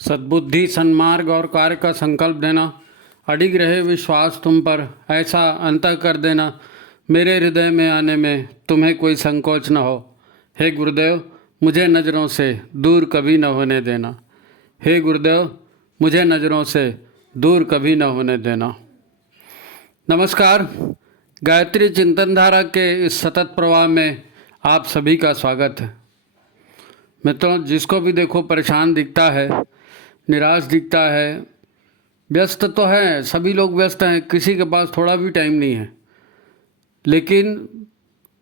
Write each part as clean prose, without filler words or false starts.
सद्बुद्धि, सन्मार्ग और कार्य का संकल्प देना, अडिग रहे विश्वास तुम पर, ऐसा अंतः कर देना मेरे हृदय में आने में तुम्हें कोई संकोच न हो। हे गुरुदेव, मुझे नज़रों से दूर कभी न होने देना। हे गुरुदेव, मुझे नज़रों से दूर कभी न होने देना। नमस्कार, गायत्री चिंतन धारा के इस सतत प्रवाह में आप सभी का स्वागत है। मित्रों, जिसको भी देखो परेशान दिखता है, निराश दिखता है, व्यस्त तो है, सभी लोग व्यस्त हैं, किसी के पास थोड़ा भी टाइम नहीं है, लेकिन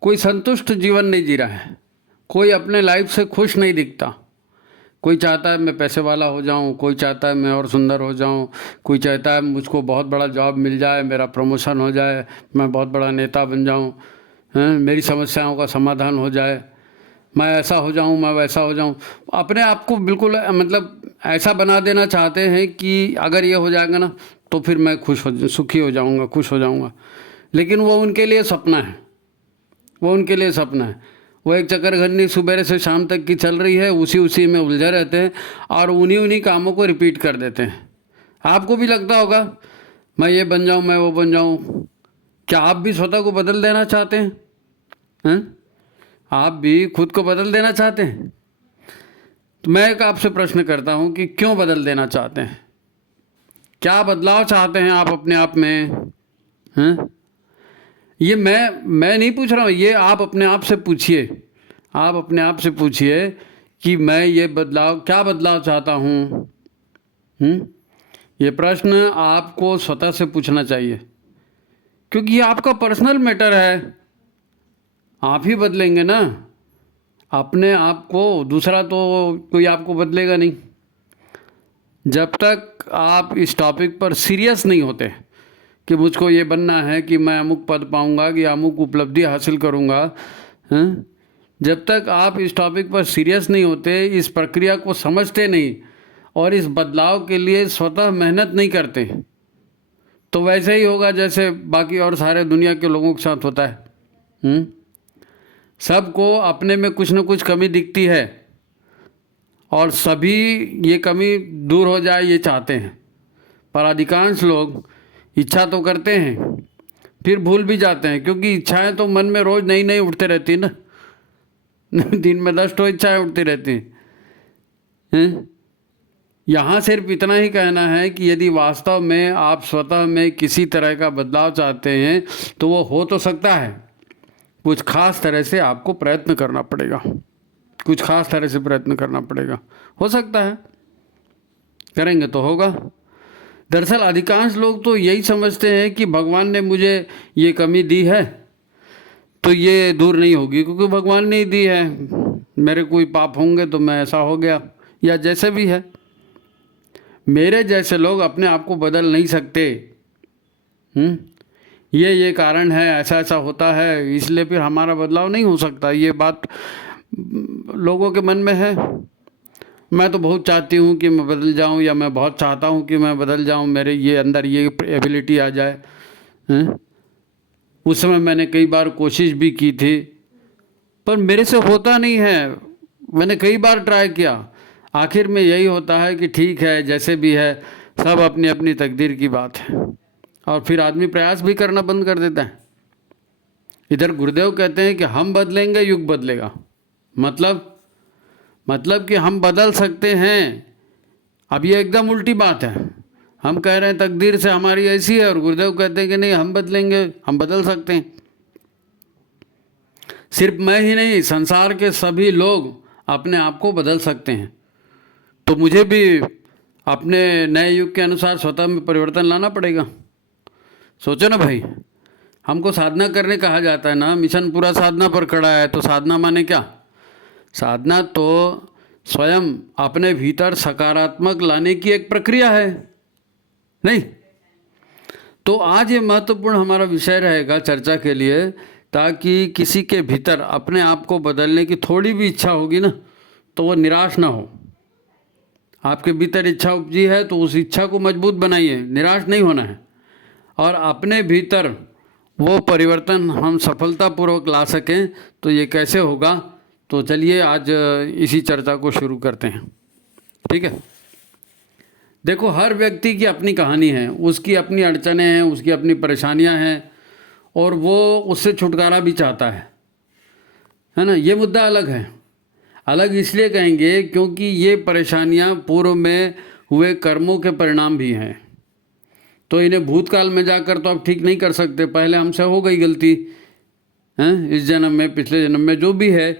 कोई संतुष्ट जीवन नहीं जी रहा है, कोई अपने लाइफ से खुश नहीं दिखता। कोई चाहता है मैं पैसे वाला हो जाऊं, कोई चाहता है मैं और सुंदर हो जाऊं, कोई चाहता है मुझको बहुत बड़ा जॉब मिल जाए, मेरा प्रमोशन हो जाए, मैं बहुत बड़ा नेता बन जाऊं, मेरी समस्याओं का समाधान हो जाए, मैं ऐसा हो जाऊं, मैं वैसा हो जाऊं। अपने आप को बिल्कुल ऐसा बना देना चाहते हैं कि अगर ये हो जाएगा ना तो फिर मैं सुखी हो जाऊंगा, खुश हो जाऊंगा। लेकिन वो उनके लिए सपना है, वो उनके लिए सपना है। वो एक चक्करघंटी सुबह से शाम तक की चल रही है, उसी में उलझे रहते हैं और उन्हीं कामों को रिपीट कर देते हैं। आपको भी लगता होगा मैं ये बन जाऊं, मैं वो बन जाऊं। क्या आप भी स्वतः को बदल देना चाहते हैं? आप भी खुद को बदल देना चाहते हैं? तो मैं एक आपसे प्रश्न करता हूं कि क्यों बदल देना चाहते हैं? क्या बदलाव चाहते हैं आप अपने आप में? हैं? ये मैं नहीं पूछ रहा हूँ, ये आप अपने आप से पूछिए। आप अपने आप से पूछिए कि मैं ये क्या बदलाव चाहता हूँ। ये प्रश्न आपको स्वतः से पूछना चाहिए, क्योंकि ये आपका पर्सनल मैटर है। आप ही बदलेंगे ना अपने आप को, दूसरा तो कोई आपको बदलेगा नहीं। जब तक आप इस टॉपिक पर सीरियस नहीं होते कि मुझको ये बनना है कि मैं अमुक पद पाऊंगा कि अमुक उपलब्धि हासिल करूंगा, जब तक आप इस टॉपिक पर सीरियस नहीं होते, इस प्रक्रिया को समझते नहीं और इस बदलाव के लिए स्वतः मेहनत नहीं करते, तो वैसे ही होगा जैसे बाकी और सारे दुनिया के लोगों के साथ होता है। सबको अपने में कुछ न कुछ कमी दिखती है और सभी ये कमी दूर हो जाए ये चाहते हैं, पर अधिकांश लोग इच्छा तो करते हैं फिर भूल भी जाते हैं, क्योंकि इच्छाएं तो मन में रोज़ नई नई उठते रहती ना। दिन में 10 तो इच्छाएं उठती रहती हैं। यहाँ सिर्फ इतना ही कहना है कि यदि वास्तव में आप स्वतः में किसी तरह का बदलाव चाहते हैं तो वो हो तो सकता है, कुछ खास तरह से आपको प्रयत्न करना पड़ेगा, कुछ खास तरह से प्रयत्न करना पड़ेगा। हो सकता है, करेंगे तो होगा। दरअसल अधिकांश लोग तो यही समझते हैं कि भगवान ने मुझे ये कमी दी है तो ये दूर नहीं होगी, क्योंकि भगवान ने ही दी है, मेरे कोई पाप होंगे तो मैं ऐसा हो गया, या जैसे भी है। मेरे जैसे लोग अपने आप को बदल नहीं सकते। ये कारण है, ऐसा ऐसा होता है, इसलिए फिर हमारा बदलाव नहीं हो सकता। ये बात लोगों के मन में है। मैं तो बहुत चाहती हूँ कि मैं बदल जाऊँ, या मैं बहुत चाहता हूँ कि मैं बदल जाऊँ, मेरे ये अंदर ये एबिलिटी आ जाए। उस समय मैंने कई बार कोशिश भी की थी, पर मेरे से होता नहीं है। मैंने कई बार ट्राई किया, आखिर में यही होता है कि ठीक है, जैसे भी है, सब अपनी अपनी तकदीर की बात है, और फिर आदमी प्रयास भी करना बंद कर देता है। इधर गुरुदेव कहते हैं कि हम बदलेंगे, युग बदलेगा। मतलब कि हम बदल सकते हैं। अब ये एकदम उल्टी बात है। हम कह रहे हैं तकदीर से हमारी ऐसी है, और गुरुदेव कहते हैं कि नहीं, हम बदलेंगे, हम बदल सकते हैं। सिर्फ मैं ही नहीं, संसार के सभी लोग अपने आप को बदल सकते हैं। तो मुझे भी अपने नए युग के अनुसार स्वतः में परिवर्तन लाना पड़ेगा। सोचो ना भाई, हमको साधना करने कहा जाता है ना, मिशन पूरा साधना पर खड़ा है, तो साधना माने क्या? साधना तो स्वयं अपने भीतर सकारात्मक लाने की एक प्रक्रिया है, नहीं? तो आज ये महत्वपूर्ण हमारा विषय रहेगा चर्चा के लिए, ताकि किसी के भीतर अपने आप को बदलने की थोड़ी भी इच्छा होगी ना, तो वो निराश ना हो। आपके भीतर इच्छा उपजी है तो उस इच्छा को मजबूत बनाइए, निराश नहीं होना है, और अपने भीतर वो परिवर्तन हम सफलतापूर्वक ला सकें। तो ये कैसे होगा? तो चलिए आज इसी चर्चा को शुरू करते हैं, ठीक है। देखो, हर व्यक्ति की अपनी कहानी है, उसकी अपनी अड़चनें हैं, उसकी अपनी परेशानियां हैं, और वो उससे छुटकारा भी चाहता है ना। ये मुद्दा अलग है। अलग इसलिए कहेंगे क्योंकि ये परेशानियां पूर्व में हुए कर्मों के परिणाम भी हैं। तो इन्हें भूतकाल में जाकर तो आप ठीक नहीं कर सकते, पहले हमसे हो गई गलती, हैं, इस जन्म में, पिछले जन्म में, जो भी है,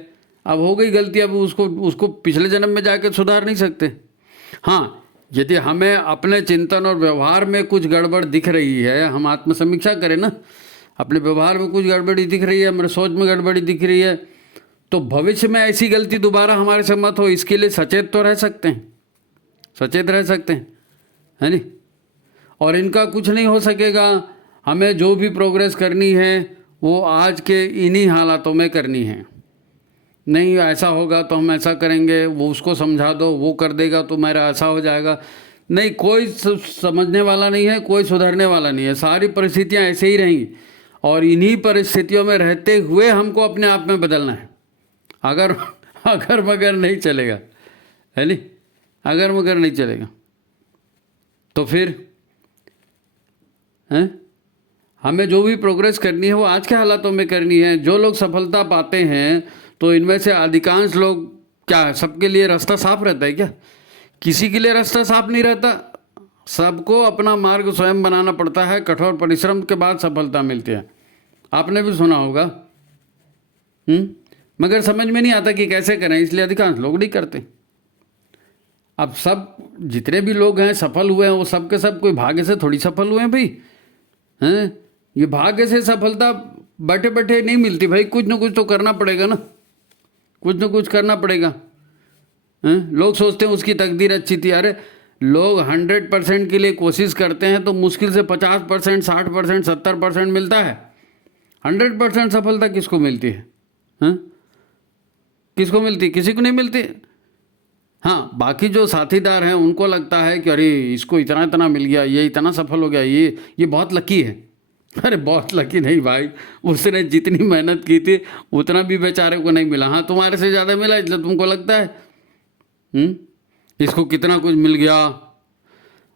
अब हो गई गलती, अब उसको पिछले जन्म में जाकर सुधार नहीं सकते। हाँ, यदि हमें अपने चिंतन और व्यवहार में कुछ गड़बड़ दिख रही है, हम आत्मसमीक्षा करें ना, अपने व्यवहार में कुछ गड़बड़ी दिख रही है, हमारे सोच में गड़बड़ी दिख रही है, तो भविष्य में ऐसी गलती दोबारा हमारे से मत हो, इसके लिए सचेत तो रह सकते हैं, सचेत रह सकते हैं, है नहीं। और इनका कुछ नहीं हो सकेगा। हमें जो भी प्रोग्रेस करनी है वो आज के इन्हीं हालातों में करनी है। नहीं ऐसा होगा तो हम ऐसा करेंगे, वो उसको समझा दो, वो कर देगा तो मेरा ऐसा हो जाएगा। नहीं, कोई समझने वाला नहीं है, कोई सुधरने वाला नहीं है, सारी परिस्थितियां ऐसे ही रहेंगी। और इन्हीं परिस्थितियों में रहते हुए हमको अपने आप में बदलना है। अगर मगर नहीं चलेगा, है नहीं, अगर मगर नहीं चलेगा तो फिर हैं, हमें जो भी प्रोग्रेस करनी है वो आज के हालातों में करनी है। जो लोग सफलता पाते हैं तो इनमें से अधिकांश लोग, क्या सबके लिए रास्ता साफ रहता है क्या? किसी के लिए रास्ता साफ नहीं रहता। सबको अपना मार्ग स्वयं बनाना पड़ता है, कठोर परिश्रम के बाद सफलता मिलती है। आपने भी सुना होगा। मगर समझ में नहीं आता कि कैसे करें, इसलिए अधिकांश लोग नहीं करते। अब सब जितने भी लोग हैं सफल हुए हैं, वो सब के सब कोई भाग्य से थोड़ी सफल हुए हैं भाई, हैं। ये भाग्य से सफलता बैठे बैठे नहीं मिलती भाई, कुछ ना कुछ तो करना पड़ेगा ना, कुछ ना कुछ करना पड़ेगा, हैं। लोग सोचते हैं उसकी तकदीर अच्छी थी। अरे लोग 100% के लिए कोशिश करते हैं तो मुश्किल से 50%, 60%, 70% मिलता है। 100% सफलता किसको मिलती है, हैं? किसको मिलती? किसी को नहीं मिलती। हाँ, बाकी जो साथीदार हैं उनको लगता है कि अरे इसको इतना इतना मिल गया, ये इतना सफल हो गया, ये बहुत लकी है। अरे बहुत लकी नहीं भाई, उसने जितनी मेहनत की थी उतना भी बेचारे को नहीं मिला। हाँ, तुम्हारे से ज़्यादा मिला इसलिए तुमको लगता है इसको कितना कुछ मिल गया।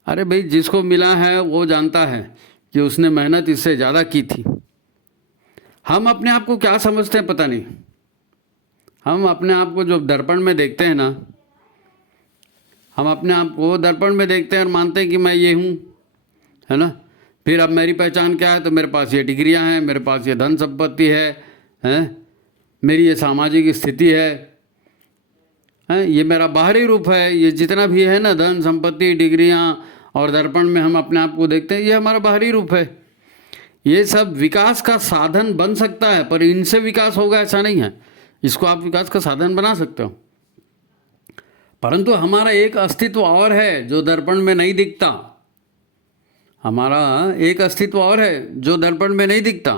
अरे भाई, जिसको मिला है वो जानता है कि उसने मेहनत इससे ज़्यादा की थी। हम अपने आप को क्या समझते हैं पता नहीं। हम अपने आप को जो दर्पण में देखते हैं ना, हम अपने आप को दर्पण में देखते हैं और मानते हैं कि मैं ये हूँ, है ना। फिर अब मेरी पहचान क्या है, तो मेरे पास ये डिग्रियाँ हैं, मेरे पास ये धन संपत्ति है, मेरी ये सामाजिक स्थिति है, ये मेरा बाहरी रूप है। ये जितना भी है ना, धन संपत्ति, डिग्रियाँ, और दर्पण में हम अपने आप को देखते हैं, ये हमारा बाहरी रूप है। ये सब विकास का साधन बन सकता है, पर इनसे विकास होगा ऐसा नहीं है। इसको आप विकास का साधन बना सकते हो, परंतु हमारा एक अस्तित्व और है जो दर्पण में नहीं दिखता। हमारा एक अस्तित्व और है जो दर्पण में नहीं दिखता।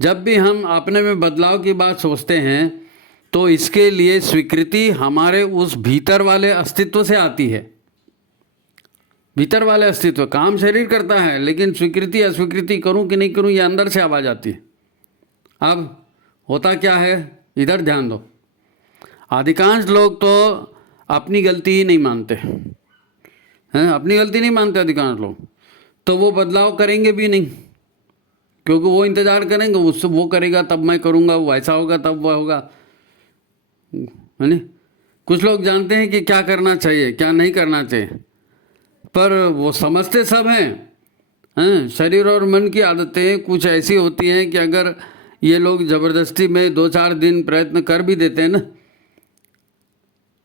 जब भी हम अपने में बदलाव की बात सोचते हैं तो इसके लिए स्वीकृति हमारे उस भीतर वाले अस्तित्व से आती है। भीतर वाले अस्तित्व काम शरीर करता है, लेकिन स्वीकृति अस्वीकृति करूं कि नहीं करूं, ये अंदर से आवाज़ आती है। अब होता क्या है, इधर ध्यान दो। अधिकांश लोग तो अपनी गलती ही नहीं मानते हैं, अपनी गलती नहीं मानते अधिकांश लोग, तो वो बदलाव करेंगे भी नहीं, क्योंकि वो इंतज़ार करेंगे उससे, वो करेगा तब मैं करूँगा, वो ऐसा होगा तब वह होगा, है नहीं। कुछ लोग जानते हैं कि क्या करना चाहिए क्या नहीं करना चाहिए, पर वो समझते सब हैं। शरीर और मन की आदतें कुछ ऐसी होती हैं कि अगर ये लोग ज़बरदस्ती में 2-4 दिन प्रयत्न कर भी देते हैं ना,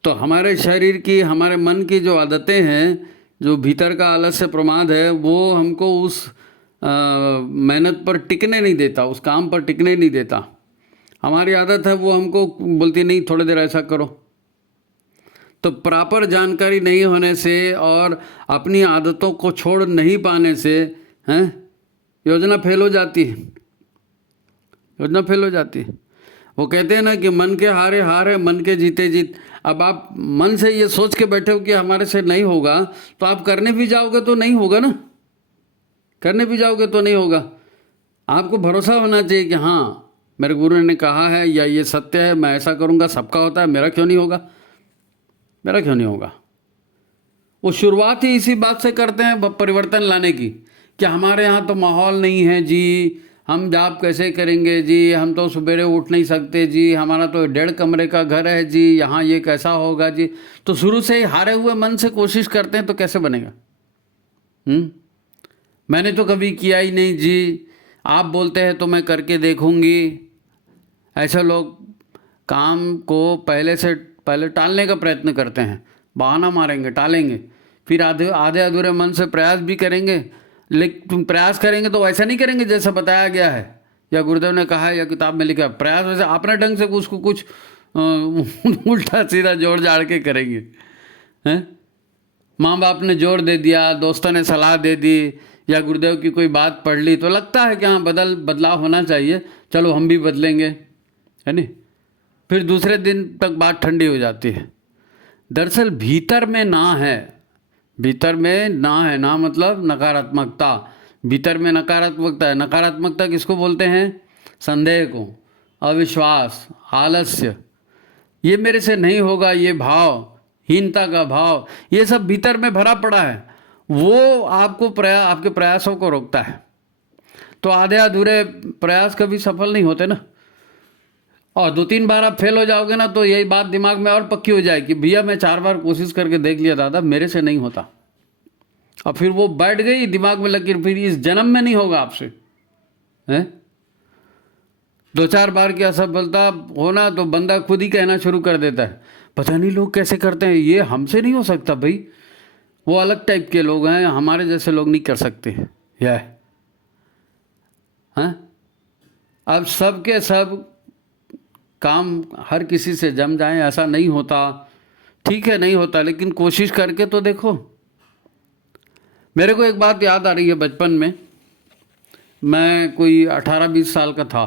तो हमारे शरीर की, हमारे मन की जो आदतें हैं, जो भीतर का आलस्य प्रमाद है, वो हमको उस मेहनत पर टिकने नहीं देता, उस काम पर टिकने नहीं देता। हमारी आदत है वो हमको बोलती नहीं थोड़ी देर ऐसा करो। तो प्रॉपर जानकारी नहीं होने से और अपनी आदतों को छोड़ नहीं पाने से योजना फेल हो जाती है, योजना फेल हो जाती है। वो कहते हैं ना कि मन के हारे हार है, मन के जीते जीत। अब आप मन से ये सोच के बैठे हो कि हमारे से नहीं होगा, तो आप करने भी जाओगे तो नहीं होगा ना, करने भी जाओगे तो नहीं होगा। आपको भरोसा होना चाहिए कि हाँ मेरे गुरु ने कहा है या ये सत्य है, मैं ऐसा करूँगा, सबका होता है, मेरा क्यों नहीं होगा, मेरा क्यों नहीं होगा। वो शुरुआत ही इसी बात से करते हैं परिवर्तन लाने की, कि हमारे यहाँ तो माहौल नहीं है जी, हम जाप कैसे करेंगे जी, हम तो सवेरे उठ नहीं सकते जी, हमारा तो 1.5 कमरे का घर है जी, यहाँ ये कैसा होगा जी। तो शुरू से ही हारे हुए मन से कोशिश करते हैं तो कैसे बनेगा? मैंने तो कभी किया ही नहीं जी, आप बोलते हैं तो मैं करके देखूंगी। ऐसे लोग काम को पहले टालने का प्रयत्न करते हैं, बहाना मारेंगे, टालेंगे, फिर आधे अधूरे मन से प्रयास भी करेंगे, लेकिन तुम प्रयास करेंगे तो वैसा नहीं करेंगे जैसा बताया गया है या गुरुदेव ने कहा है या किताब में लिखा है। प्रयास वैसे अपने ढंग से उसको कुछ उल्टा सीधा जोड़ जाड़ के करेंगे। हैं, माँ बाप ने जोर दे दिया, दोस्तों ने सलाह दे दी, या गुरुदेव की कोई बात पढ़ ली तो लगता है कि हाँ बदलाव होना चाहिए, चलो हम भी बदलेंगे, है नहीं। फिर दूसरे दिन तक बात ठंडी हो जाती है। दरअसल भीतर में ना है, भीतर में ना है, ना मतलब नकारात्मकता, भीतर में नकारात्मकता है। नकारात्मकता किसको बोलते हैं? संदेह को, अविश्वास, आलस्य, ये मेरे से नहीं होगा, ये भाव, हीनता का भाव, ये सब भीतर में भरा पड़ा है। वो आपको आपके प्रयासों को रोकता है। तो आधे अधूरे प्रयास कभी सफल नहीं होते ना। और 2-3 बार आप फेल हो जाओगे ना तो यही बात दिमाग में और पक्की हो जाएगी, भैया मैं 4 बार कोशिश करके देख लिया दादा, मेरे से नहीं होता। और फिर वो बैठ गई दिमाग में, लेकिन फिर इस जन्म में नहीं होगा आपसे, हैं। 2-4 बार की असफलता होना तो बंदा खुद ही कहना शुरू कर देता है, पता नहीं लोग कैसे करते हैं, ये हमसे नहीं हो सकता भाई, वो अलग टाइप के लोग हैं, हमारे जैसे लोग नहीं कर सकते। यह हैं, अब सबके सब काम हर किसी से जम जाए ऐसा नहीं होता। ठीक है नहीं होता, लेकिन कोशिश करके तो देखो। मेरे को एक बात याद आ रही है, बचपन में मैं कोई 18-20 साल का था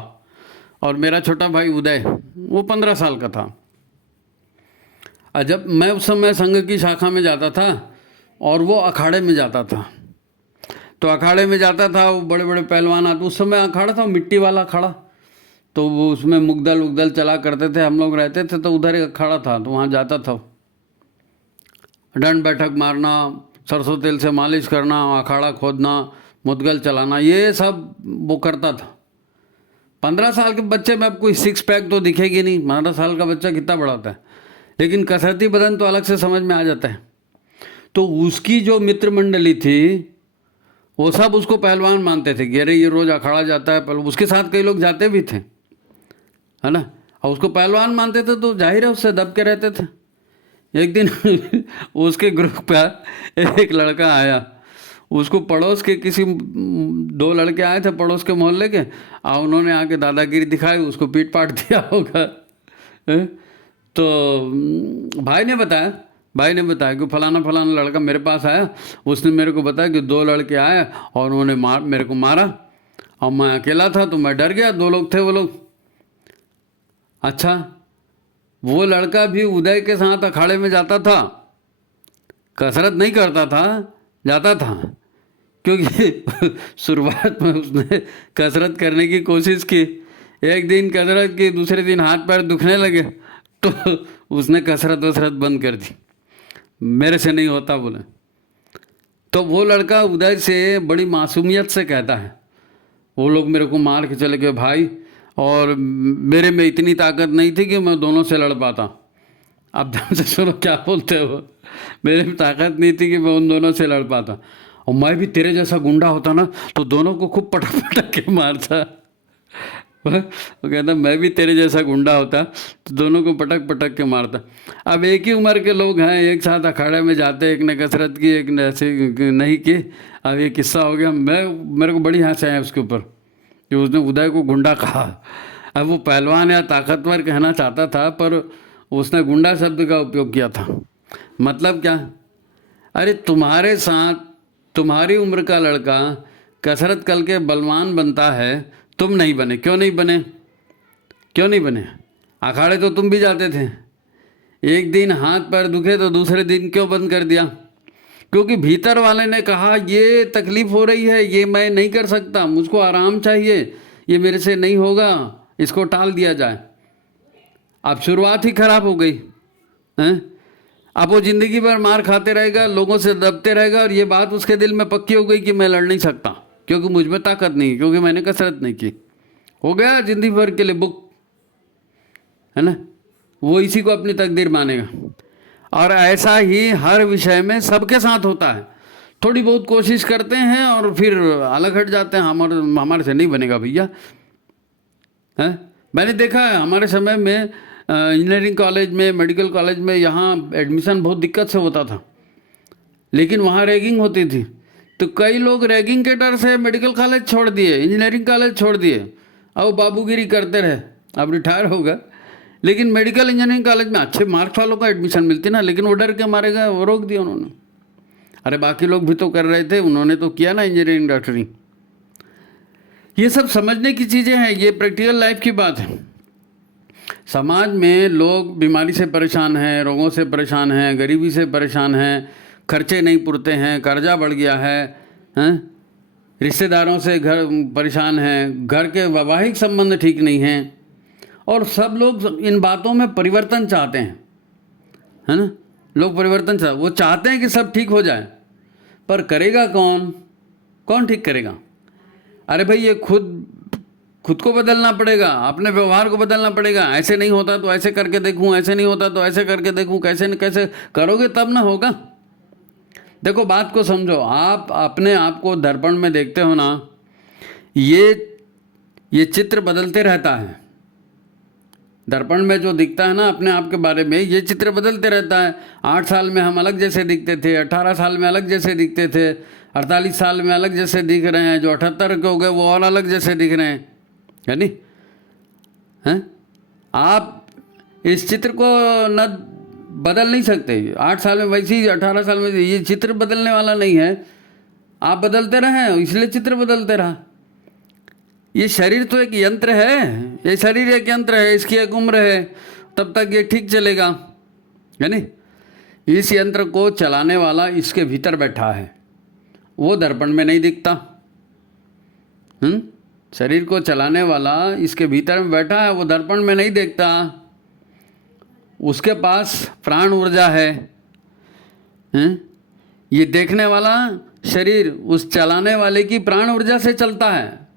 और मेरा छोटा भाई उदय वो 15 साल का था। जब मैं उस समय संघ की शाखा में जाता था और वो अखाड़े में जाता था, तो अखाड़े में जाता था, वो बड़े बड़े पहलवान आते, उस समय अखाड़ा था मिट्टी वाला अखाड़ा, तो वो उसमें मुगदल उगदल चला करते थे, हम लोग रहते थे, तो उधर एक अखाड़ा था, तो वहाँ जाता था, दंड बैठक मारना, सरसों तेल से मालिश करना, अखाड़ा खोदना, मुदगल चलाना, ये सब वो करता था। 15 साल के बच्चे में अब कोई 6 पैक तो दिखेगी नहीं, 15 साल का बच्चा कितना बड़ा होता है, लेकिन कसरती बदन तो अलग से समझ में आ जाता है। तो उसकी जो मित्र मंडली थी वो सब उसको पहलवान मानते थे कि अरे ये रोज़ अखाड़ा जाता है, उसके साथ कई लोग जाते भी थे, है ना, और उसको पहलवान मानते थे, तो जाहिर है उससे दब के रहते थे। एक दिन उसके ग्रुप का एक लड़का आया, उसको पड़ोस के किसी 2 लड़के आए थे पड़ोस के मोहल्ले के, और उन्होंने आके दादागिरी दिखाई, उसको पीट पाट दिया होगा। तो भाई ने बताया कि फलाना फलाना लड़का मेरे पास आया, उसने मेरे को बताया कि 2 लड़के आए और उन्होंने मेरे को मारा, और मैं अकेला था तो मैं डर गया, 2 लोग थे वो लोग। अच्छा, वो लड़का भी उदय के साथ अखाड़े में जाता था, कसरत नहीं करता था, जाता था, क्योंकि शुरुआत में उसने कसरत करने की कोशिश की, एक दिन कसरत की, दूसरे दिन हाथ पैर दुखने लगे, तो उसने कसरत बंद कर दी, मेरे से नहीं होता बोले। तो वो लड़का उदय से बड़ी मासूमियत से कहता है, वो लोग मेरे को मार के चले गए भाई, और मेरे में इतनी ताकत नहीं थी कि मैं दोनों से लड़ पाता। अब ध्यान से सुनो क्या बोलते हो, मेरे में ताकत नहीं थी कि मैं उन दोनों से लड़ पाता, और मैं भी तेरे जैसा गुंडा होता ना तो दोनों को खूब पटक पटक के मारता। वो कहता मैं भी तेरे जैसा गुंडा होता तो दोनों को पटक पटक के मारता। अब एक ही उम्र के लोग हैं, एक साथ अखाड़े में जाते, एक ने कसरत की एक ने ऐसे नहीं की। अब ये किस्सा हो गया, मेरे को बड़ी हंसी आई उसके ऊपर कि उसने उदय को गुंडा कहा। अब वो पहलवान या ताकतवर कहना चाहता था, पर उसने गुंडा शब्द का उपयोग किया था। मतलब क्या, अरे तुम्हारे साथ तुम्हारी उम्र का लड़का कसरत करके बलवान बनता है, तुम नहीं बने, क्यों नहीं बने? अखाड़े तो तुम भी जाते थे, एक दिन हाथ पैर दुखे तो दूसरे दिन क्यों बंद कर दिया? क्योंकि भीतर वाले ने कहा ये तकलीफ हो रही है, ये मैं नहीं कर सकता, मुझको आराम चाहिए, ये मेरे से नहीं होगा, इसको टाल दिया जाए। अब शुरुआत ही खराब हो गई हैं। अब वो ज़िंदगी भर मार खाते रहेगा, लोगों से दबते रहेगा, और ये बात उसके दिल में पक्की हो गई कि मैं लड़ नहीं सकता क्योंकि मुझ में ताकत नहीं है, क्योंकि मैंने कसरत नहीं की। हो गया ज़िंदगी भर के लिए बुक, है ना। वो इसी को अपनी तकदीर मानेगा। और ऐसा ही हर विषय में सबके साथ होता है। थोड़ी बहुत कोशिश करते हैं और फिर अलग हट जाते हैं, हमारे से नहीं बनेगा भैया, है। मैंने देखा है हमारे समय में इंजीनियरिंग कॉलेज में, मेडिकल कॉलेज में, यहाँ एडमिशन बहुत दिक्कत से होता था, लेकिन वहाँ रैगिंग होती थी। तो कई लोग रैगिंग के डर से मेडिकल कॉलेज छोड़ दिए, इंजीनियरिंग कॉलेज छोड़ दिए, अब बाबूगिरी करते रहे, अब रिटायर हो गए। लेकिन मेडिकल इंजीनियरिंग कॉलेज में अच्छे मार्क्स वालों को एडमिशन मिलती ना, लेकिन वो डर के मारेगा, वो रोक दिया उन्होंने। अरे बाकी लोग भी तो कर रहे थे, उन्होंने तो किया ना इंजीनियरिंग, डॉक्टरी। ये सब समझने की चीज़ें हैं, ये प्रैक्टिकल लाइफ की बात है। समाज में लोग बीमारी से परेशान हैं, रोगों से परेशान हैं, गरीबी से परेशान हैं, खर्चे नहीं पुरते हैं, कर्जा बढ़ गया है, हैं, रिश्तेदारों से घर परेशान हैं, घर के वैवाहिक संबंध ठीक नहीं हैं, और सब लोग इन बातों में परिवर्तन चाहते हैं, है ना। लोग परिवर्तन वो चाहते हैं कि सब ठीक हो जाए, पर करेगा कौन? कौन ठीक करेगा? अरे भाई ये खुद को बदलना पड़ेगा, अपने व्यवहार को बदलना पड़ेगा। ऐसे नहीं होता तो ऐसे करके देखूं, ऐसे नहीं होता तो ऐसे करके देखूं, कैसे न कैसे करोगे तब ना होगा। देखो बात को समझो, आप अपने आप को दर्पण में देखते हो ना, ये चित्र बदलते रहता है। दर्पण में जो दिखता है ना अपने आप के बारे में, ये चित्र बदलते रहता है। 8 साल में हम अलग जैसे दिखते थे, 18 साल में अलग जैसे दिखते थे, 48 साल में अलग जैसे दिख रहे हैं, जो 78 के हो गए वो और अलग जैसे दिख रहे हैं, है नहीं? हैं? आप इस चित्र को न बदल नहीं सकते। 8 साल में वैसे ही 18 साल में, ये चित्र बदलने वाला नहीं है। आप बदलते रहे, इसलिए चित्र बदलते रहा। ये शरीर तो एक यंत्र है, ये शरीर एक यंत्र है, इसकी एक उम्र है, तब तक ये ठीक चलेगा, है नहीं? इस यंत्र को चलाने वाला इसके भीतर बैठा है, वो दर्पण में नहीं दिखता। शरीर को चलाने वाला इसके भीतर में बैठा है, वो दर्पण में नहीं देखता। उसके पास प्राण ऊर्जा है। ये देखने वाला शरीर उस चलाने वाले की प्राण ऊर्जा से चलता है।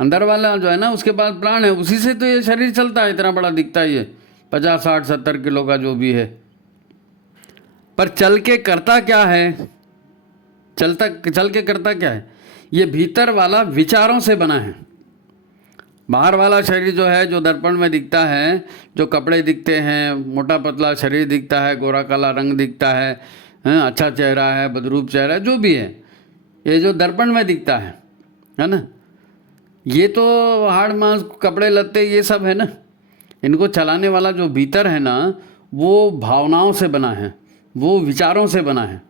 अंदर वाला जो है ना, उसके पास प्राण है, उसी से तो ये शरीर चलता है, इतना बड़ा दिखता है ये 50, 60, 70 किलो का जो भी है। पर चल के करता क्या है? चल के करता क्या है? ये भीतर वाला विचारों से बना है। बाहर वाला शरीर जो है, जो दर्पण में दिखता है, जो कपड़े दिखते हैं, मोटा पतला शरीर दिखता है, गोरा काला रंग दिखता है, अच्छा चेहरा है, बदरूप चेहरा है, जो भी है, ये जो दर्पण में दिखता है ना, ये तो हाड़ मांस कपड़े लत्ते ये सब है ना। इनको चलाने वाला जो भीतर है ना, वो भावनाओं से बना है, वो विचारों से बना है।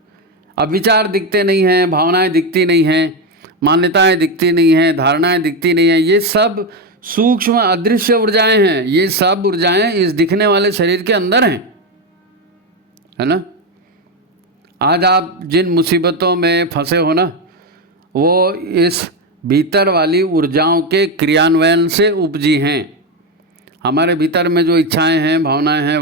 अब विचार दिखते नहीं हैं, भावनाएं दिखती नहीं हैं, मान्यताएं दिखती नहीं हैं, धारणाएं दिखती नहीं हैं, ये सब सूक्ष्म अदृश्य ऊर्जाएं हैं। ये सब ऊर्जाएं इस दिखने वाले शरीर के अंदर हैं, है ना। आज आप जिन मुसीबतों में फंसे हो ना, वो इस भीतर वाली ऊर्जाओं के क्रियान्वयन से उपजी हैं। हमारे भीतर में जो इच्छाएं हैं, भावनाएं हैं,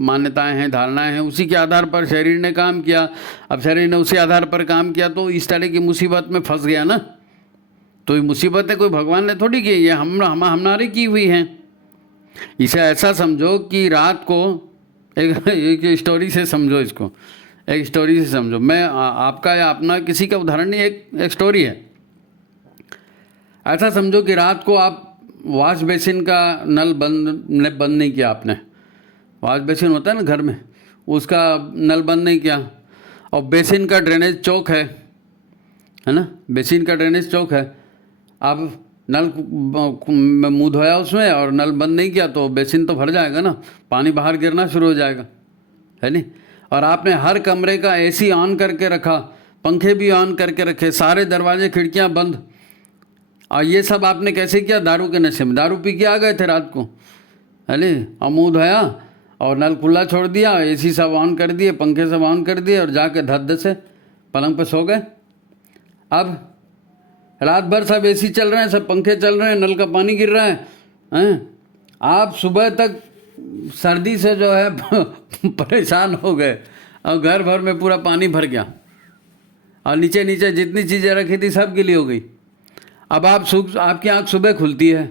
मान्यताएं हैं, धारणाएं हैं, उसी के आधार पर शरीर ने काम किया। अब शरीर ने उसी आधार पर काम किया तो इस तरह की मुसीबत में फंस गया ना। तो ये मुसीबतें कोई भगवान ने थोड़ी की, ये हमारी की हुई हैं। इसे ऐसा समझो कि रात को एक स्टोरी से समझो इसको, एक स्टोरी से समझो। मैं आपका या अपना किसी का उदाहरण नहीं, एक स्टोरी है। ऐसा समझो कि रात को आप वॉश बेसिन का नल बंद नहीं किया आपने। वॉश बेसिन होता है ना घर में, उसका नल बंद नहीं किया, और बेसिन का ड्रेनेज चौक है ना, बेसिन का ड्रेनेज चौक है। अब नल मुँह धोया उसमें और नल बंद नहीं किया तो बेसिन तो भर जाएगा ना, पानी बाहर गिरना शुरू हो जाएगा, है नहीं। और आपने हर कमरे का एसी ऑन करके रखा, पंखे भी ऑन करके रखे, सारे दरवाजे खिड़कियाँ बंद। और ये सब आपने कैसे किया? दारू के नशे में, दारू पी के आ गए थे रात को, है नहीं, और मुँह धोया और नल खुला छोड़ दिया, एसी सब ऑन कर दिए, पंखे सब ऑन कर दिए, और जाके धड़ से पलंग पे सो गए। अब रात भर सब एसी चल रहे हैं, सब पंखे चल रहे हैं, नल का पानी गिर रहा है। आप सुबह तक सर्दी से जो है परेशान हो गए और घर भर में पूरा पानी भर गया और नीचे नीचे जितनी चीज़ें रखी थी सब गीली हो गई। अब आपकी आँख सुबह खुलती है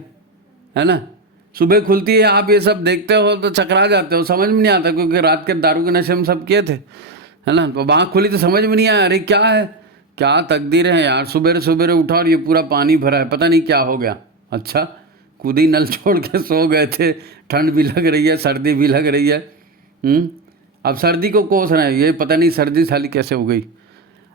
ना, सुबह खुलती है, आप ये सब देखते हो तो चकरा जाते हो, समझ में नहीं आता, क्योंकि रात के दारू के नशे में सब किए थे, है ना। तो आँख खुली तो समझ में नहीं आया, अरे क्या है, क्या तकदीर है यार, सुबह सुबह उठा और ये पूरा पानी भरा है, पता नहीं क्या हो गया। अच्छा, खुद ही नल छोड़ के सो गए थे, ठंड भी लग रही है, सर्दी भी लग रही है। अब सर्दी को कोस रहे हैं, ये पता नहीं सर्दी साली कैसे हो गई।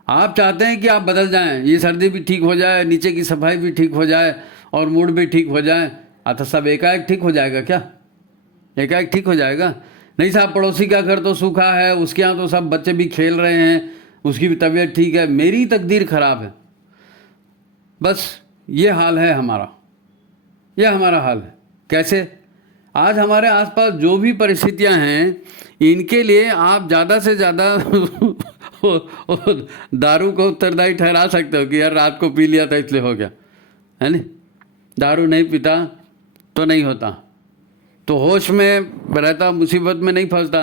आप चाहते हैं कि आप बदल जाएं, ये सर्दी भी ठीक हो जाए, नीचे की सफाई भी ठीक हो जाए और मूड भी ठीक हो जाए, तो सब एकाएक ठीक हो जाएगा क्या? एकाएक ठीक हो जाएगा नहीं साहब। पड़ोसी का घर तो सूखा है, उसके यहाँ तो सब बच्चे भी खेल रहे हैं, उसकी भी तबीयत ठीक है, मेरी तकदीर खराब है। बस ये हाल है हमारा, ये हमारा हाल है। कैसे? आज हमारे आसपास जो भी परिस्थितियां हैं, इनके लिए आप ज़्यादा से ज़्यादा दारू को उत्तरदायी ठहरा सकते हो कि यार रात को पी लिया था इसलिए हो गया, है नहीं। दारू नहीं पीता तो नहीं होता, तो होश में रहता, मुसीबत में नहीं फंसता।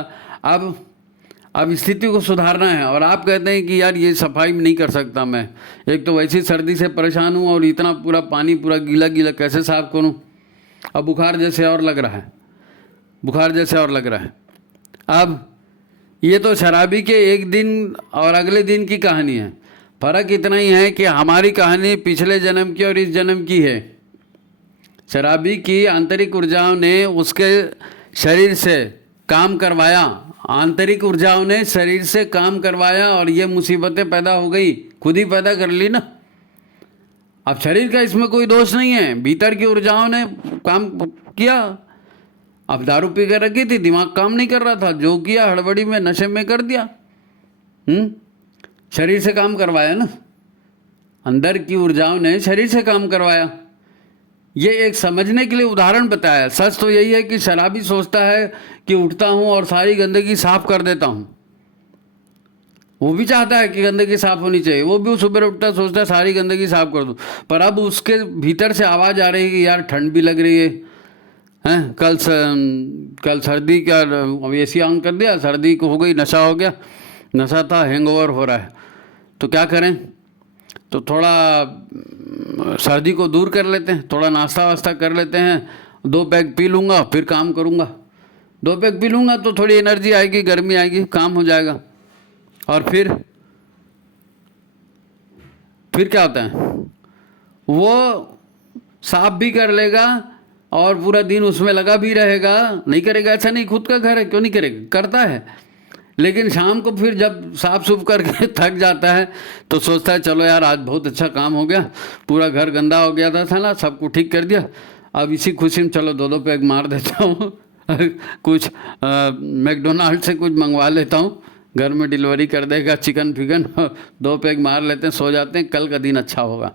अब स्थिति को सुधारना है और आप कहते हैं कि यार ये सफाई नहीं कर सकता मैं, एक तो वैसी सर्दी से परेशान हूँ और इतना पूरा पानी पूरा गीला गीला कैसे साफ करूँ। अब बुखार जैसे और लग रहा है, बुखार जैसे और लग रहा है। अब ये तो शराबी के एक दिन और अगले दिन की कहानी है। फ़र्क इतना ही है कि हमारी कहानी पिछले जन्म की और इस जन्म की है। शराबी की आंतरिक ऊर्जाओं ने उसके शरीर से काम करवाया, आंतरिक ऊर्जाओं ने शरीर से काम करवाया और ये मुसीबतें पैदा हो गई, खुद ही पैदा कर ली ना। अब शरीर का इसमें कोई दोष नहीं है, भीतर की ऊर्जाओं ने काम किया। अब दारू पी कर रखी थी, दिमाग काम नहीं कर रहा था, जो किया हड़बड़ी में नशे में कर दिया। शरीर से काम करवाया ना, अंदर की ऊर्जाओं ने शरीर से काम करवाया। ये एक समझने के लिए उदाहरण बताया। सच तो यही है कि शराबी सोचता है कि उठता हूँ और सारी गंदगी साफ कर देता हूँ, वो भी चाहता है कि गंदगी साफ होनी चाहिए, वो भी सुबह उठता सोचता है सारी गंदगी साफ कर दूँ, पर अब उसके भीतर से आवाज़ आ रही है कि यार ठंड भी लग रही है, हैं कल सर्दी का AC ऑन कर दिया, सर्दी को हो गई, नशा हो गया, नशा था, हैंगओवर हो रहा है, तो क्या करें। तो थोड़ा सर्दी को दूर कर लेते हैं, थोड़ा नाश्ता वास्ता कर लेते हैं, 2 पैक पी लूँगा फिर काम करूँगा। 2 पैक पी लूँगा तो थोड़ी एनर्जी आएगी, गर्मी आएगी, काम हो जाएगा। और फिर क्या होता है, वो साफ भी कर लेगा और पूरा दिन उसमें लगा भी रहेगा। नहीं करेगा ऐसा नहीं, खुद का घर है, क्यों नहीं करेगा, करता है। लेकिन शाम को फिर जब साफ सुफ करके थक जाता है तो सोचता है चलो यार आज बहुत अच्छा काम हो गया, पूरा घर गंदा हो गया था ना, सबको ठीक कर दिया, अब इसी खुशी में चलो 2 पैक मार देता हूँ कुछ मैकडोनाल्ड से कुछ मंगवा लेता हूँ, घर में डिलीवरी कर देगा चिकन फिकन 2 पैक मार लेते हैं, सो जाते हैं, कल का दिन अच्छा होगा।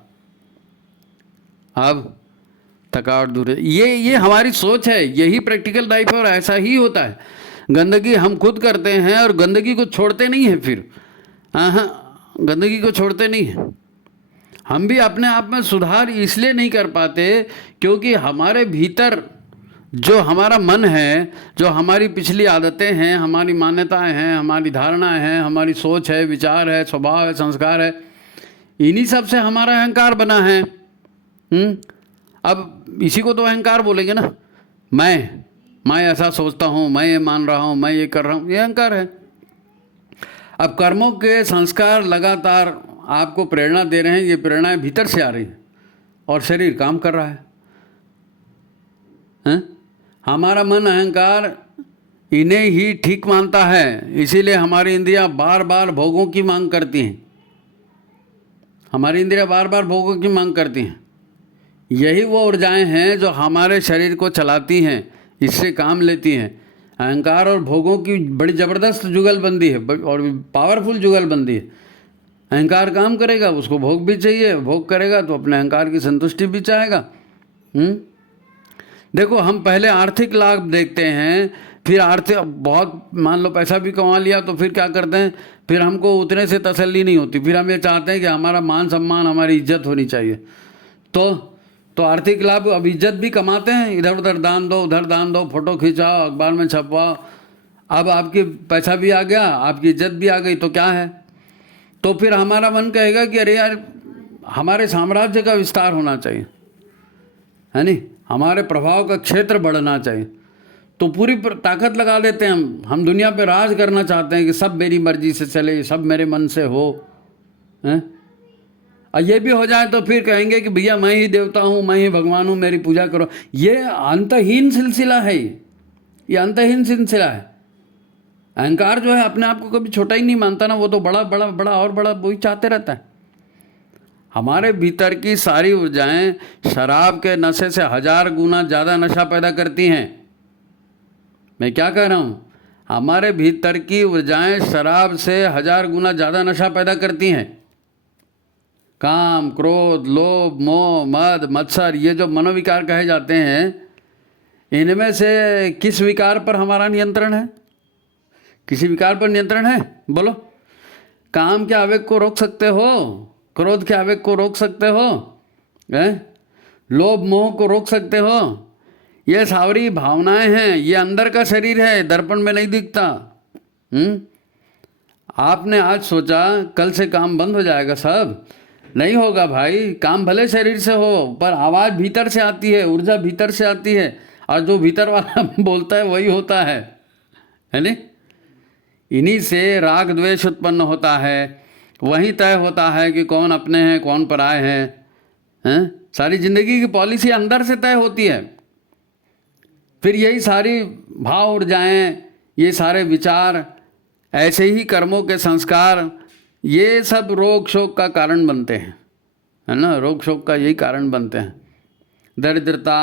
अब थकावट दूर है। ये हमारी सोच है, यही प्रैक्टिकल लाइफ है और ऐसा ही होता है। गंदगी हम खुद करते हैं और गंदगी को छोड़ते नहीं हैं। फिर हाँ, गंदगी को छोड़ते नहीं हैं। हम भी अपने आप में सुधार इसलिए नहीं कर पाते क्योंकि हमारे भीतर जो हमारा मन है, जो हमारी पिछली आदतें हैं, हमारी मान्यताएं हैं, हमारी धारणाएं हैं, हमारी सोच है, विचार है, स्वभाव है, संस्कार है, इन्हीं सब से हमारा अहंकार बना है। अब इसी को तो अहंकार बोलेंगे ना, मैं ऐसा सोचता हूँ, मैं ये मान रहा हूँ, मैं ये कर रहा हूँ, ये अहंकार है। अब कर्मों के संस्कार लगातार आपको प्रेरणा दे रहे हैं, ये प्रेरणाएं भीतर से आ रही हैं और शरीर काम कर रहा है। हमारा मन अहंकार इन्हें ही ठीक मानता है, इसीलिए हमारी इंद्रियां बार बार भोगों की मांग करती हैं। हमारी इंद्रियां बार बार भोगों की मांग करती हैं। यही वो ऊर्जाएं हैं जो हमारे शरीर को चलाती हैं, इससे काम लेती हैं। अहंकार और भोगों की बड़ी ज़बरदस्त जुगलबंदी है और पावरफुल जुगलबंदी है। अहंकार काम करेगा, उसको भोग भी चाहिए, भोग करेगा तो अपने अहंकार की संतुष्टि भी चाहेगा। देखो, हम पहले आर्थिक लाभ देखते हैं, फिर आर्थिक बहुत मान लो पैसा भी कमा लिया तो फिर क्या करते हैं, फिर हमको उतने से तसल्ली नहीं होती, फिर हम ये चाहते हैं कि हमारा मान सम्मान, हमारी इज्जत होनी चाहिए। तो तो आर्थिक लाभ, अब इज्जत भी कमाते हैं, इधर उधर दान दो, उधर दान दो, फोटो खिंचाओ, अखबार में छपवाओ, अब आपकी पैसा भी आ गया, आपकी इज्जत भी आ गई, तो क्या है। तो फिर हमारा मन कहेगा कि अरे यार हमारे साम्राज्य का विस्तार होना चाहिए, है नहीं, हमारे प्रभाव का क्षेत्र बढ़ना चाहिए। तो पूरी ताकत लगा देते हैं हम दुनिया पे राज करना चाहते हैं कि सब मेरी मर्जी से चले, सब मेरे मन से हो, हैं। और ये भी हो जाए तो फिर कहेंगे कि भैया मैं ही देवता हूँ, मैं ही भगवान हूँ, मेरी पूजा करो। ये अंतहीन सिलसिला है, ये अंतहीन सिलसिला है। अहंकार जो है अपने आप को कभी छोटा ही नहीं मानता ना, वो तो बड़ा बड़ा बड़ा और बड़ा वही चाहते रहता है। हमारे भीतर की सारी ऊर्जाएं शराब के नशे से 1000 गुना ज़्यादा नशा पैदा करती हैं। मैं क्या कह रहा हूँ, हमारे भीतर की ऊर्जाएं शराब से 1000 गुना ज़्यादा नशा पैदा करती हैं। काम, क्रोध, लोभ, मोह, मद, मत्सर, ये जो मनोविकार कहे जाते हैं, इनमें से किस विकार पर हमारा नियंत्रण है? किसी विकार पर नियंत्रण है? बोलो। काम के आवेग को रोक सकते हो, क्रोध के आवेग को रोक सकते हो, लोभ मोह को रोक सकते हो। ये सारी भावनाएं हैं, ये अंदर का शरीर है, दर्पण में नहीं दिखता। आपने आज सोचा कल से काम बंद हो जाएगा, सब नहीं होगा भाई। काम भले शरीर से हो, पर आवाज़ भीतर से आती है, ऊर्जा भीतर से आती है, और जो भीतर वाला बोलता है वही होता है नहीं। इन्हीं से राग द्वेष उत्पन्न होता है, वही तय होता है कि कौन अपने हैं कौन पराए हैं। सारी जिंदगी की पॉलिसी अंदर से तय होती है। फिर यही सारी भाव ऊर्जाएं, ये सारे विचार, ऐसे ही कर्मों के संस्कार, ये सब रोग शोक का कारण बनते हैं, है ना। रोग शोक का यही कारण बनते हैं। दरिद्रता,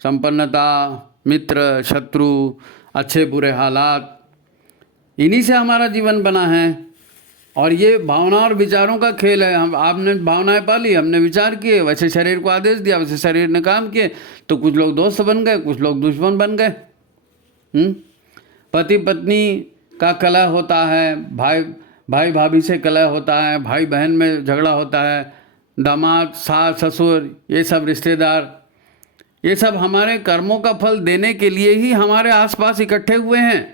संपन्नता, मित्र शत्रु, अच्छे बुरे हालात, इन्हीं से हमारा जीवन बना है। और ये भावना और विचारों का खेल है। हम आपने भावनाएं पाली, हमने विचार किए, वैसे शरीर को आदेश दिया, वैसे शरीर ने काम किए, तो कुछ लोग दोस्त बन गए, कुछ लोग दुश्मन बन गए। पति पत्नी का कलह होता है, भाई भाभी से कलह होता है, भाई बहन में झगड़ा होता है, दामाद सास ससुर, ये सब रिश्तेदार, ये सब हमारे कर्मों का फल देने के लिए ही हमारे आसपास इकट्ठे हुए हैं।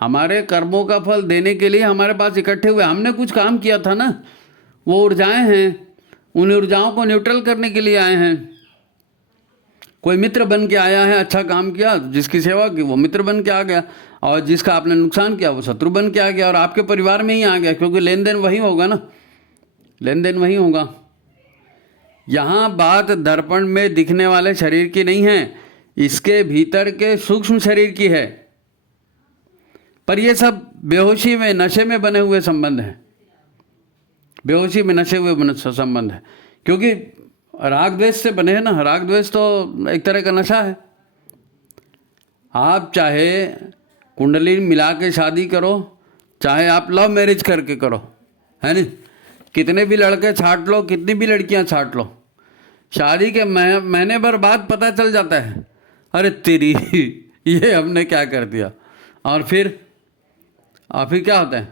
हमारे कर्मों का फल देने के लिए हमारे पास इकट्ठे हुए। हमने कुछ काम किया था ना, वो ऊर्जाएं हैं, उन ऊर्जाओं को न्यूट्रल करने के लिए आए हैं। कोई मित्र बन के आया है, अच्छा काम किया, जिसकी सेवा की वो मित्र बन के आ गया, और जिसका आपने नुकसान किया वो शत्रु बन के आ गया, और आपके परिवार में ही आ गया, क्योंकि लेन देन वही होगा ना, लेन देन वही होगा। यहाँ बात दर्पण में दिखने वाले शरीर की नहीं है, इसके भीतर के सूक्ष्म शरीर की है। पर ये सब बेहोशी में, नशे में बने हुए संबंध हैं, बेहोशी में नशे हुए संबंध है, क्योंकि राग द्वेष से बने हैं ना। राग द्वेष तो एक तरह का नशा है। आप चाहे कुंडली मिला के शादी करो, चाहे आप लव मैरिज करके करो, है नहीं, कितने भी लड़के छाट लो, कितनी भी लड़कियां छाट लो, शादी के महीने भर बाद पता चल जाता है, अरे तेरी ये हमने क्या कर दिया। और फिर क्या होता है,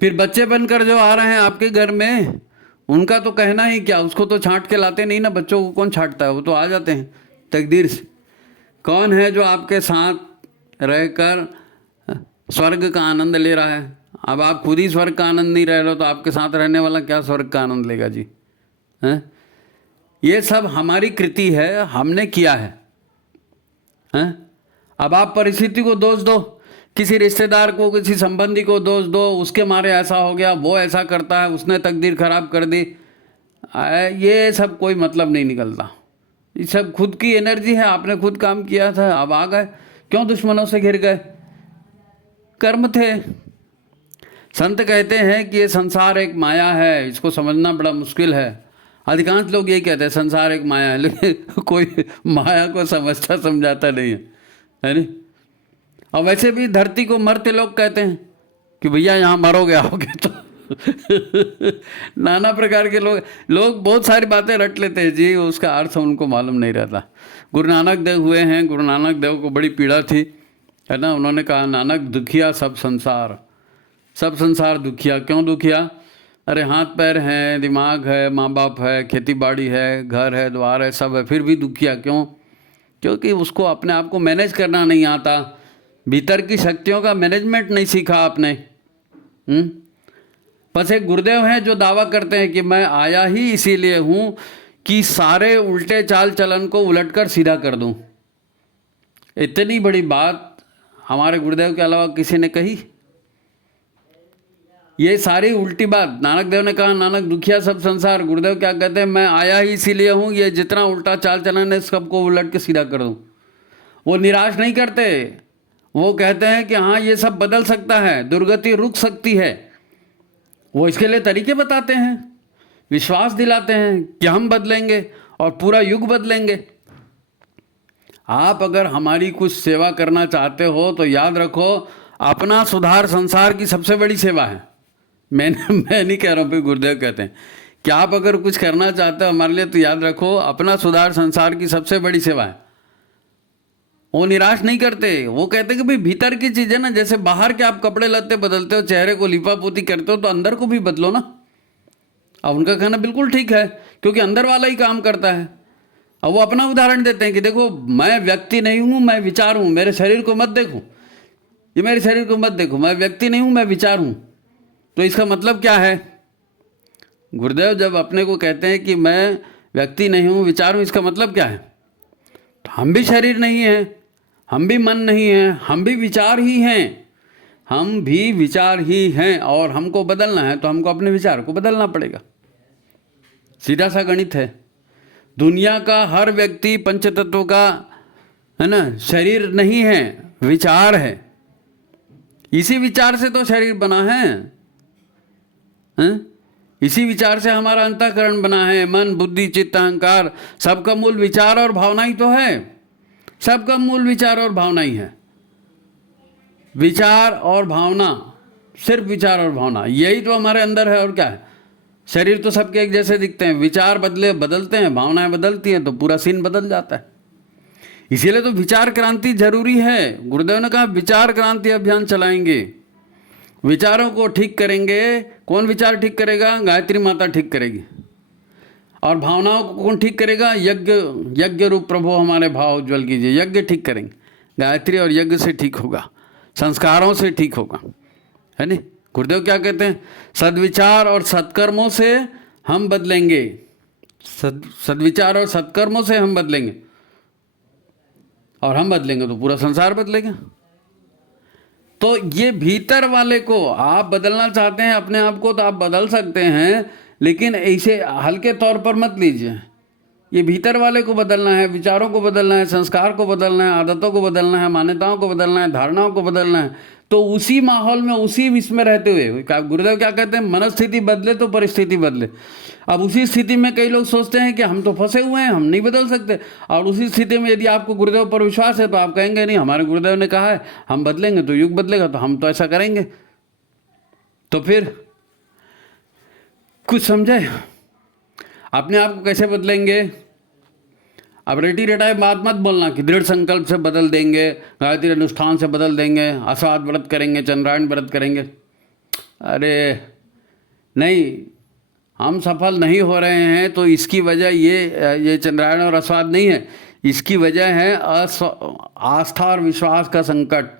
फिर बच्चे बनकर जो आ रहे हैं आपके घर में, उनका तो कहना ही क्या, उसको तो छांट के लाते नहीं ना। बच्चों को कौन छांटता है, वो तो आ जाते हैं तकदीर से। कौन है जो आपके साथ रहकर स्वर्ग का आनंद ले रहा है? अब आप खुद ही स्वर्ग का आनंद नहीं रह रहे हो, तो आपके साथ रहने वाला क्या स्वर्ग का आनंद लेगा जी, हैं? ये सब हमारी कृति है, हमने किया है, हैं? अब आप परिस्थिति को दोष दो, किसी रिश्तेदार को, किसी संबंधी को दोष दो, उसके मारे ऐसा हो गया, वो ऐसा करता है, उसने तकदीर खराब कर दी, ये सब कोई मतलब नहीं निकलता। ये सब खुद की एनर्जी है, आपने खुद काम किया था, अब आ गए, क्यों दुश्मनों से घिर गए? कर्म थे। संत कहते हैं कि ये संसार एक माया है, इसको समझना बड़ा मुश्किल है। अधिकांश लोग यही कहते हैं संसार एक माया है, लेकिन कोई माया को समझता समझाता नहीं है नहीं। और वैसे भी धरती को मरते लोग कहते हैं कि भैया यहाँ मरोगे आओगे तो नाना प्रकार के लोग बहुत सारी बातें रट लेते हैं जी, उसका अर्थ उनको मालूम नहीं रहता। गुरु नानक देव हुए हैं, गुरु नानक देव को बड़ी पीड़ा थी, है ना। उन्होंने कहा नानक दुखिया सब संसार दुखिया। क्यों दुखिया? अरे हाथ पैर हैं, दिमाग है, माँ बाप है, खेती बाड़ी है, घर है, द्वार है, सब है, फिर भी दुखिया क्यों? क्योंकि उसको अपने आप को मैनेज करना नहीं आता, भीतर की शक्तियों का मैनेजमेंट नहीं सीखा आपने। बस एक गुरुदेव हैं जो दावा करते हैं कि मैं आया ही इसीलिए हूँ कि सारे उल्टे चाल चलन को उलटकर सीधा कर दूँ। इतनी बड़ी बात हमारे गुरुदेव के अलावा किसी ने कही? ये सारी उल्टी बात नानक देव ने कहा, नानक दुखिया सब संसार। गुरुदेव क्या कहते हैं? मैं आया ही इसीलिए हूँ, ये जितना उल्टा चाल चलन है सबको उलट के सीधा कर दूँ। वो निराश नहीं करते, वो कहते हैं कि हाँ ये सब बदल सकता है, दुर्गति रुक सकती है। वो इसके लिए तरीके बताते हैं, विश्वास दिलाते हैं कि हम बदलेंगे और पूरा युग बदलेंगे। आप अगर हमारी कुछ सेवा करना चाहते हो तो याद रखो, अपना सुधार संसार की सबसे बड़ी सेवा है। मैं नहीं कह रहा हूँ, फिर गुरुदेव कहते हैं कि आप अगर कुछ करना चाहते हो हमारे लिए तो याद रखो, अपना सुधार संसार की सबसे बड़ी सेवा है। वो निराश नहीं करते, वो कहते कि भाई भीतर की चीज़ें ना, जैसे बाहर के आप कपड़े लत्ते बदलते हो, चेहरे को लिपा पोती करते हो, तो अंदर को भी बदलो ना। अब उनका कहना बिल्कुल ठीक है, क्योंकि अंदर वाला ही काम करता है। अब वो अपना उदाहरण देते हैं कि देखो मैं व्यक्ति नहीं हूँ, मैं विचार हूँ, मेरे शरीर को मत देखो, ये मेरे शरीर को मत देखो, मैं व्यक्ति नहीं हूँ, मैं विचार हूँ। तो इसका मतलब क्या है? गुरुदेव जब अपने को कहते हैं कि मैं व्यक्ति नहीं हूँ, विचार हूँ, इसका मतलब क्या है? तो हम भी शरीर नहीं हैं, हम भी मन नहीं हैं, हम भी विचार ही हैं, हम भी विचार ही हैं। और हमको बदलना है तो हमको अपने विचार को बदलना पड़ेगा। सीधा सा गणित है। दुनिया का हर व्यक्ति पंचतत्व का है ना शरीर नहीं है, विचार है। इसी विचार से तो शरीर बना है, इसी विचार से हमारा अंतःकरण बना है। मन बुद्धि चित्त अहंकार, सबका मूल विचार और भावना ही तो है। सबका मूल विचार और भावना ही है। विचार और भावना, सिर्फ विचार और भावना, यही तो हमारे अंदर है। और क्या है? शरीर तो सबके एक जैसे दिखते हैं, विचार बदलते हैं, भावनाएं बदलती हैं, तो पूरा सीन बदल जाता है। इसीलिए तो विचार क्रांति जरूरी है। गुरुदेव ने कहा विचार क्रांति अभियान चलाएंगे, विचारों को ठीक करेंगे। कौन विचार ठीक करेगा? गायत्री माता ठीक करेगी। और भावनाओं को कौन ठीक करेगा? यज्ञ रूप प्रभु हमारे भाव उज्ज्वल कीजिए, यज्ञ ठीक करेंगे। गायत्री और यज्ञ से ठीक होगा, संस्कारों से ठीक होगा, है नहीं? गुरुदेव क्या कहते हैं? सद्विचार और सत्कर्मों से हम बदलेंगे। सद्विचार और सत्कर्मों से हम बदलेंगे, और हम बदलेंगे तो पूरा संसार बदलेगा। तो ये भीतर वाले को आप बदलना चाहते हैं अपने आप को, तो आप बदल सकते हैं, लेकिन ऐसे हल्के तौर पर मत लीजिए। ये भीतर वाले को बदलना है, विचारों को बदलना है, संस्कार को बदलना है, आदतों को बदलना है, मान्यताओं को बदलना है, धारणाओं को बदलना है। तो उसी माहौल में, उसी विश्व में रहते हुए, गुरुदेव क्या कहते हैं? मनस्थिति बदले तो परिस्थिति बदले। अब उसी स्थिति में कई लोग सोचते हैं कि हम तो फंसे हुए हैं, हम नहीं बदल सकते। और उसी स्थिति में यदि आपको गुरुदेव पर विश्वास है तो आप कहेंगे नहीं, हमारे गुरुदेव ने कहा है हम बदलेंगे तो युग बदलेगा, तो हम तो ऐसा करेंगे। तो फिर कुछ समझे? अपने आप को कैसे बदलेंगे? अब रेटी रेटाई बात मत बोलना कि दृढ़ संकल्प से बदल देंगे, गायत्री अनुष्ठान से बदल देंगे, आषाढ़ व्रत करेंगे, चंद्रायण व्रत करेंगे। अरे नहीं, हम सफल नहीं हो रहे हैं तो इसकी वजह ये चंद्रायण और आषाढ़ नहीं है, इसकी वजह है आस्था और विश्वास का संकट।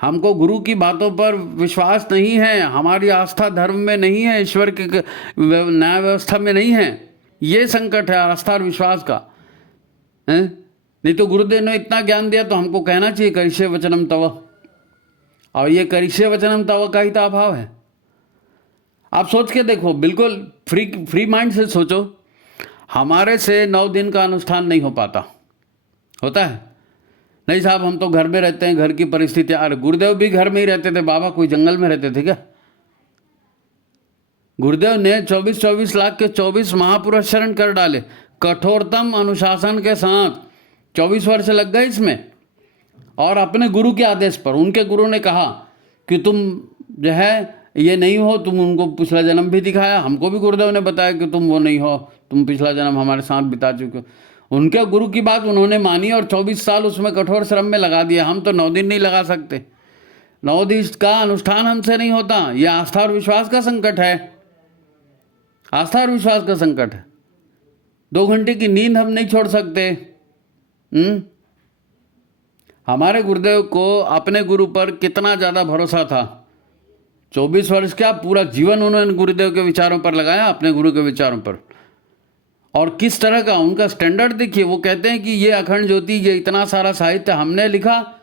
हमको गुरु की बातों पर विश्वास नहीं है, हमारी आस्था धर्म में नहीं है, ईश्वर के न्याय व्यवस्था में नहीं है। ये संकट है आस्था और विश्वास का। नहीं तो गुरुदेव ने इतना ज्ञान दिया तो हमको कहना चाहिए करिष्ये वचनम तव, और ये करिष्ये वचनम तव का ही तो अभाव है। आप सोच के देखो, बिल्कुल फ्री माइंड से सोचो। हमारे से 9 दिन का अनुष्ठान नहीं हो पाता, होता है? नहीं साहब, हम तो घर में रहते हैं, घर की परिस्थितियाँ। अरे गुरुदेव भी घर में ही रहते थे बाबा, कोई जंगल में रहते थे क्या? गुरुदेव ने 24 लाख के 24 महापुरुष शरण कर डाले, कठोरतम अनुशासन के साथ। 24 वर्ष लग गए इसमें, और अपने गुरु के आदेश पर। उनके गुरु ने कहा कि तुम जो है ये नहीं हो, तुम उनको पिछला जन्म भी दिखाया, हमको भी गुरुदेव ने बताया कि तुम वो नहीं हो, तुम पिछला जन्म हमारे साथ बिता चुके हो। उनके गुरु की बात उन्होंने मानी और 24 साल उसमें कठोर श्रम में लगा दिया। हम तो 9 दिन नहीं लगा सकते, 9 दिन का अनुष्ठान हमसे नहीं होता। ये आस्था और विश्वास का संकट है। आस्था और विश्वास का संकट है। 2 घंटे की नींद हम नहीं छोड़ सकते। हमारे गुरुदेव को अपने गुरु पर कितना ज़्यादा भरोसा था। 24 वर्ष क्या पूरा जीवन उन्होंने गुरुदेव के विचारों पर लगाया, अपने गुरु के विचारों पर। और किस तरह का उनका स्टैंडर्ड देखिए। वो कहते हैं कि ये अखंड ज्योति, ये इतना सारा साहित्य हमने लिखा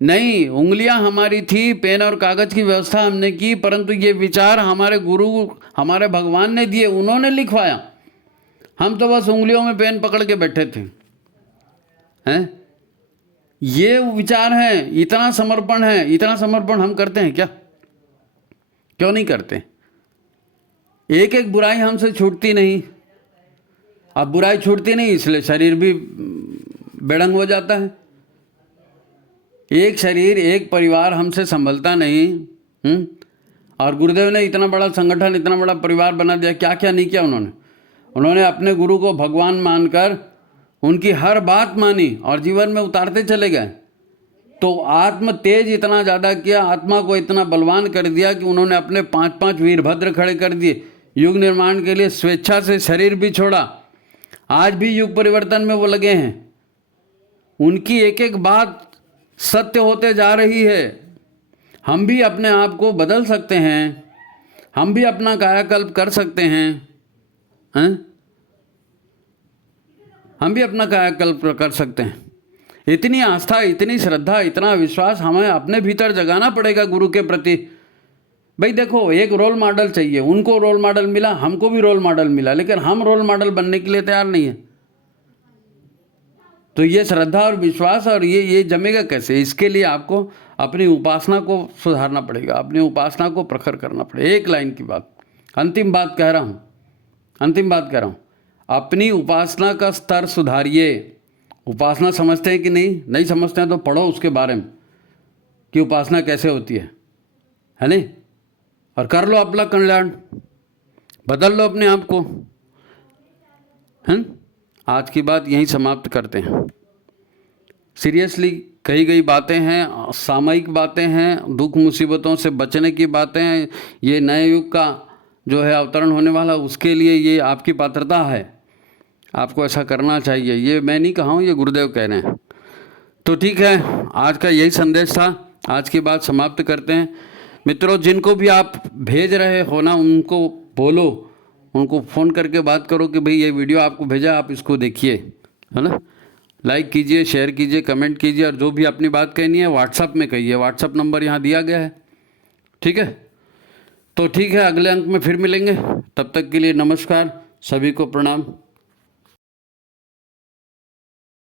नहीं, उंगलियां हमारी थी, पेन और कागज की व्यवस्था हमने की, परंतु ये विचार हमारे गुरु, हमारे भगवान ने दिए, उन्होंने लिखवाया। हम तो बस उंगलियों में पेन पकड़ के बैठे थे। हैं? ये विचार हैं, इतना समर्पण है। इतना समर्पण हम करते हैं क्या? क्यों नहीं करते? एक एक बुराई हमसे छूटती नहीं। अब बुराई छूटती नहीं, इसलिए शरीर भी बेढंग हो जाता है। एक शरीर, एक परिवार हमसे संभलता नहीं। और गुरुदेव ने इतना बड़ा संगठन, इतना बड़ा परिवार बना दिया। क्या क्या नहीं किया उन्होंने अपने गुरु को भगवान मानकर उनकी हर बात मानी और जीवन में उतारते चले गए। तो आत्म तेज इतना ज़्यादा किया, आत्मा को इतना बलवान कर दिया कि उन्होंने अपने 5-5 वीरभद्र खड़े कर दिए। युग निर्माण के लिए स्वेच्छा से शरीर भी छोड़ा। आज भी युग परिवर्तन में वो लगे हैं। उनकी एक एक बात सत्य होते जा रही है। हम भी अपने आप को बदल सकते हैं, हम भी अपना कायाकल्प कर सकते हैं। हम भी अपना कायाकल्प कर सकते हैं। इतनी आस्था, इतनी श्रद्धा, इतना विश्वास हमें अपने भीतर जगाना पड़ेगा गुरु के प्रति। भाई देखो, एक रोल मॉडल चाहिए। उनको रोल मॉडल मिला, हमको भी रोल मॉडल मिला, लेकिन हम रोल मॉडल बनने के लिए तैयार नहीं है। तो ये श्रद्धा और विश्वास और ये जमेगा कैसे? इसके लिए आपको अपनी उपासना को सुधारना पड़ेगा, अपनी उपासना को प्रखर करना पड़ेगा। एक लाइन की बात, अंतिम बात कह रहा हूँ, अपनी उपासना का स्तर सुधारिए। उपासना समझते हैं कि नहीं समझते हैं तो पढ़ो उसके बारे में कि उपासना कैसे होती है नहीं? और कर लो अपना कल्याण, बदल लो अपने आप को। आज की बात यहीं समाप्त करते हैं। सीरियसली कही गई बातें हैं, सामयिक बातें हैं, दुख मुसीबतों से बचने की बातें हैं। ये नए युग का जो है अवतरण होने वाला, उसके लिए ये आपकी पात्रता है, आपको ऐसा करना चाहिए। ये मैं नहीं कहा हूँ, ये गुरुदेव कह रहे हैं। तो ठीक है, आज का यही संदेश था। आज की बात समाप्त करते हैं। मित्रों, जिनको भी आप भेज रहे हो ना, उनको बोलो, उनको फ़ोन करके बात करो कि भाई ये वीडियो आपको भेजा, आप इसको देखिए, है ना। लाइक कीजिए, शेयर कीजिए, कमेंट कीजिए, और जो भी अपनी बात कहनी है व्हाट्सअप में कहिए। व्हाट्सअप नंबर यहाँ दिया गया है, ठीक है। तो ठीक है, अगले अंक में फिर मिलेंगे। तब तक के लिए नमस्कार, सभी को प्रणाम।